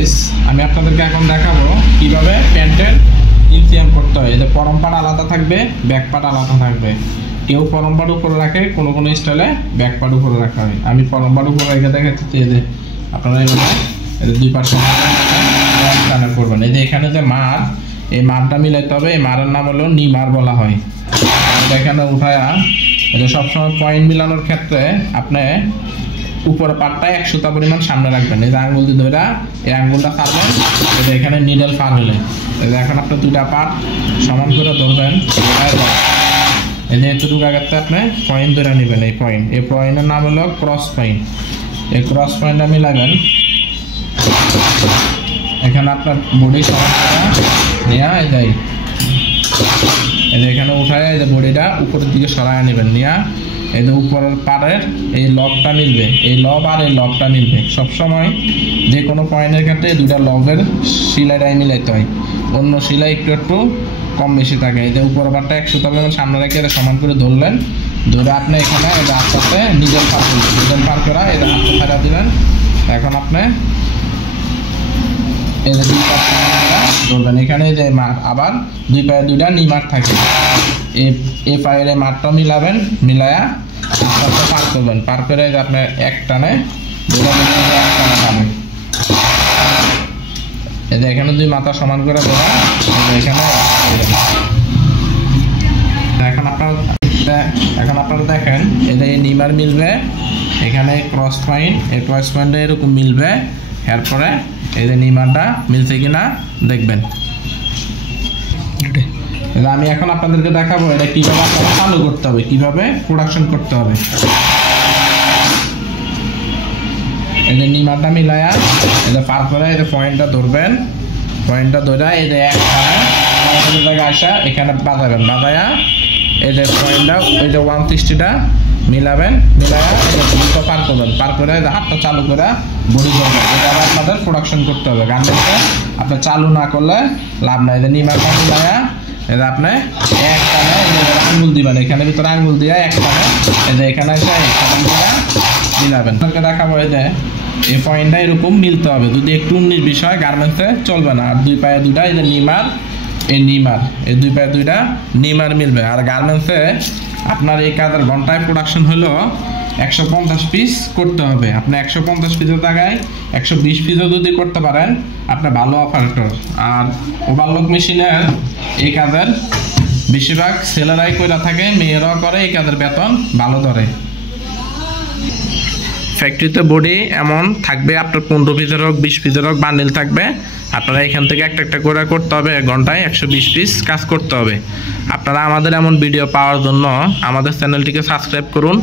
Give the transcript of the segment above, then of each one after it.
Guys, আমি আপনাদেরকে এখন দেখাবো কিভাবে প্যান্টের ইনসিয়াম করতে হয়। এতে পরম পাট আলাদা থাকবে, ব্যাক পাট আলাদা থাকবে। কেউ পরম পাট উপরে রাখে, কোনো কোনো স্টাইলে ব্যাক পাট উপরে রাখা হয়। আমি পরম পাট উপরে রেখে দেখাচ্ছি। এই যে আপনারা এদের দুই পাট সমান করবেন। এই যে এখানে যে মার, এই মারটা মিলাইতে হবে। এই মারের নাম হলো নিমার বলা হয়। এখানে উঠায়া এটা সবসময় পয়েন্ট মিলানোর ক্ষেত্রে আপনি উপরে পাটটা 100টা পরিমাণ সামনে রাখবেন। এই যে আঙ্গুল দিয়ে ধরে এই আঙ্গুলটা ছাড়বেন, এটা এখানে নিডল পার হলে এখন আপনার দুটা পাট সমান করে ধরবেন। এই যে এতটুকু আগাতে আপনি পয়েন্ট ধরে নেবেন। এই পয়েন্টের নাম হলো ক্রস পয়েন্ট। এই ক্রস পয়েন্টটা মিলাবেন। এখানে আপনার বডি সমান করে নেওয়া যায়। এই যে এখানে উঠায় এই যে বডিটা উপরের দিকে সরায় নেবেন। নিয়ে এই যে উপরের পাড়ের এই লবটা মিলবে, এই লব আর এই লবটা মিলবে। সবসময় যে কোনো পয়েন্টের ক্ষেত্রে দুটা লবের সিলাইটাই মিলাইতে হয়, অন্য সিলাই একটু একটু কম বেশি থাকে। এই যে উপরের পাড়টা 100টা পরিমাণ সামনে রেখে এটা সমান করে ধরলেন। ধরে আপনি এখানে এই যে আস্তে নিজের পার করবেন। নিজের পার করা এই যে হাতটা ছাড়া দিলেন। এখন আপনি এই যে দুই পাট ধরবেন। এখানে যে মার, আবার দুই পায়ে দুইটা নিমার থাকে। এই পায়ের এই মারটা মিলাবেন, মিলায়া পার করবেন। পার করে আপনার এক টানে টানে। এই যে এখানে দুই মাথা সমান করে দেবেন। এখানে এখন আপনারা দেখেন এই যে নিমার মিলবে, এখানে ক্রস পয়েন্ট, এই ক্রস পয়েন্টে এরকম মিলবে। এরপরে এই যে নিমারটা মিলছে কিনা দেখবেন। আমি এখন আপনাদেরকে দেখাবো এটা কিভাবে আপনারা চালু করতে হবে, কিভাবে প্রোডাকশন করতে হবে। এই যে নিমারটা মিলায়া এই যে পার করে এই যে পয়েন্টটা ধরবেন। পয়েন্টটা ধরে এই যে এক জায়গায় আসা এখানে বাজাবেন। বাজায়া এই যে পয়েন্টটা ওই যে 160টা মিলাবেন। মিলায়া এই যে দুটো পার করবেন। পার করে হাতটা চালু করে বডি করবেন। এটা আপনাদের প্রোডাকশন করতে হবে। গার্মেন্টসে আপনি চালু না করলে লাভ নাই। এই যে নিমারটা মিলায়া এটা আপনি এক টানে আঙ্গুল দিবেন। এখানে ভিতরে আঙ্গুল দিয়ে এক টানে এই যে এখানে এসে মিলাবেন। দেখাবো এই যে এই পয়েন্টটা এরকম মিলতে হবে। যদি একটু 19 বিষয় গার্মেন্টসে চলবে না। আর দুই পায়ে দুইটা এই যে নিমার, এই নিমার, এই দুই পায়ে দুইটা নিমার মিলবে। আর গার্মেন্টসে আপনার এই কাজের ঘন্টায় প্রোডাকশন হলো 150 পিস করতে হবে। আপনি 150 পিসের জায়গায় 120 পিসও যদি করতে পারেন আপনার ভালো অপারেটর। আর ওভারলক মেশিনের এই কাজের বেশিরভাগ ছেলেরাই কইরা থাকে, মেয়েরাও করে। এই কাজের বেতন ভালো ধরে। ফ্যাক্টরিতে বডি এমন থাকবে আপনার 15 পিসের হোক 20 পিসের হোক বান্ডিল থাকবে। আপনারা এখান থেকে একটা একটা করে করতে হবে। ঘন্টায় 120 পিস কাজ করতে হবে। আপনারা আমাদের এমন ভিডিও পাওয়ার জন্য আমাদের চ্যানেলটিকে সাবস্ক্রাইব করুন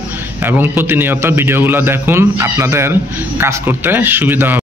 এবং প্রতিনিয়ত ভিডিওগুলো দেখুন। আপনাদের কাজ করতে সুবিধা হবে।